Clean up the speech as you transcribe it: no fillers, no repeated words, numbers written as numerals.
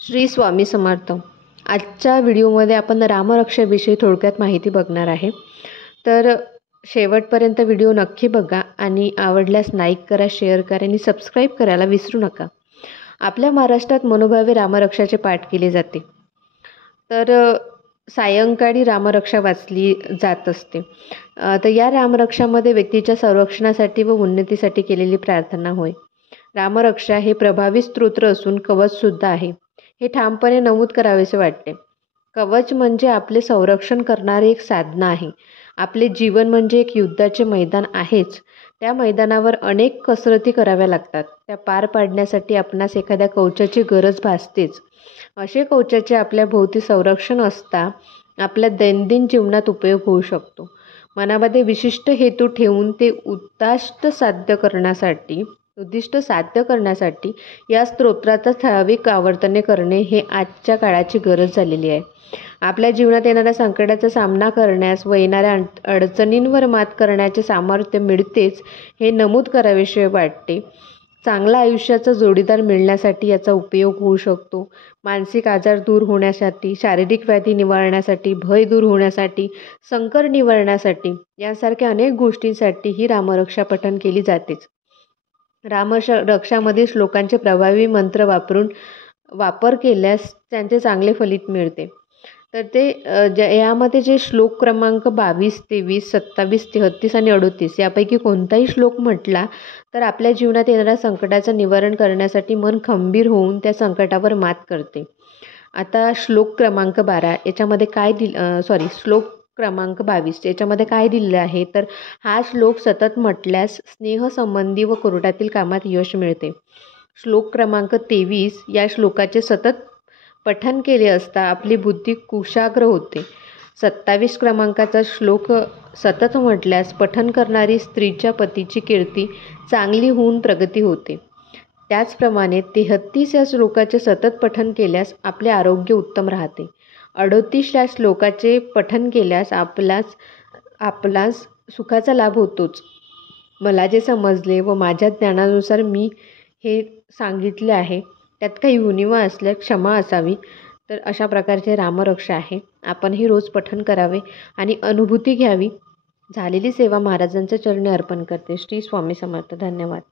श्री स्वामी समर्थ. आजच्या व्हिडिओमध्ये आपण रामरक्षाविषयी थोडक्यात माहिती बघणार आहे. तर शेवटपर्यंत व्हिडिओ नक्की बघा आणि आवडल्यास लाईक करा, शेअर करा आणि सबस्क्राईब करायला विसरू नका. आपल्या महाराष्ट्रात मनोभावे रामरक्षाचे पाठ केले जाते. तर सायंकाळी रामरक्षा वाचली जात असते. तर या रामरक्षामध्ये व्यक्तीच्या संरक्षणासाठी व उन्नतीसाठी केलेली प्रार्थना होय. रामरक्षा हे प्रभावी स्तोत्र असून कवचसुद्धा आहे, हे ठामपणे नमूद करावेसे वाटते. कवच म्हणजे आपले संरक्षण करणारे एक साधन आहे. आपले जीवन म्हणजे एक युद्धाचे मैदान आहेच. त्या मैदानावर अनेक कसरती कराव्या लागतात. त्या पार पाडण्यासाठी आपणास एखाद्या कवचाची गरज भासतेच. असे कवचाचे आपल्या भोवती संरक्षण असता आपल्या दैनंदिन जीवनात उपयोग होऊ शकतो. मनामध्ये विशिष्ट हेतू ठेवून ते उद्दिष्ट साध्य करण्यासाठी या स्तोत्राचा ठराविक आवर्तने करणे हे आजच्या काळाची गरज झालेली आहे. आपल्या जीवनात येणाऱ्या संकटाचा सामना करण्यास व येणाऱ्या अडचणींवर मात करण्याचे सामर्थ्य मिळतेच हे नमूद करावेसे वाटते. चांगला आयुष्याचा जोडीदार मिळण्यासाठी याचा उपयोग होऊ शकतो. मानसिक आजार दूर होण्यासाठी, शारीरिक व्याधी निवारण्यासाठी, भय दूर होण्यासाठी, संकट निवारण्यासाठी यासारख्या अनेक गोष्टींसाठी ही रामरक्षा पठण केली जातेच. रामरक्षामधील श्लोकांचे प्रभावी मंत्र वापर केल्यास त्यांचे चांगले फलित मिळते. तर ते यामध्ये जे श्लोक क्रमांक 22, 23, 27, 33 आणि 38 यापैकी कोणताही श्लोक म्हटला तर आपल्या जीवनात येणाऱ्या संकटाचं निवारण करण्यासाठी मन खंबीर होऊन त्या संकटावर मात करते. आता श्लोक क्रमांक 12 याच्यामध्ये श्लोक क्रमांक 22 याच्यामध्ये काय दिलेलं आहे, तर हा श्लोक सतत म्हटल्यास स्नेहसंबंधी व कोर्टातील कामात यश मिळते. श्लोक क्रमांक 23 या श्लोकाचे सतत पठण केले असता आपली बुद्धी कुशाग्र होते. 27 क्रमांकाचा श्लोक सतत म्हटल्यास पठण करणारी स्त्रीच्या पतीची कीर्ती चांगली होऊन प्रगती होते. त्याचप्रमाणे 33 या श्लोकाचे सतत पठण केल्यास आपले आरोग्य उत्तम राहते. 38 या श्लोकाचे पठण केल्यास आपल्यास सुखाचा लाभ होतोच. मला जे समजले व माझ्या ज्ञानानुसार मी हे सांगितले आहे, त्यात काही उणिवा असल्यास क्षमा असावी. तर अशा प्रकारचे रामरक्षा आहे. आपण हे रोज पठण करावे आणि अनुभूती घ्यावी. झालेली सेवा महाराजांच्या चरणी अर्पण करते. श्री स्वामी समर्थ. धन्यवाद.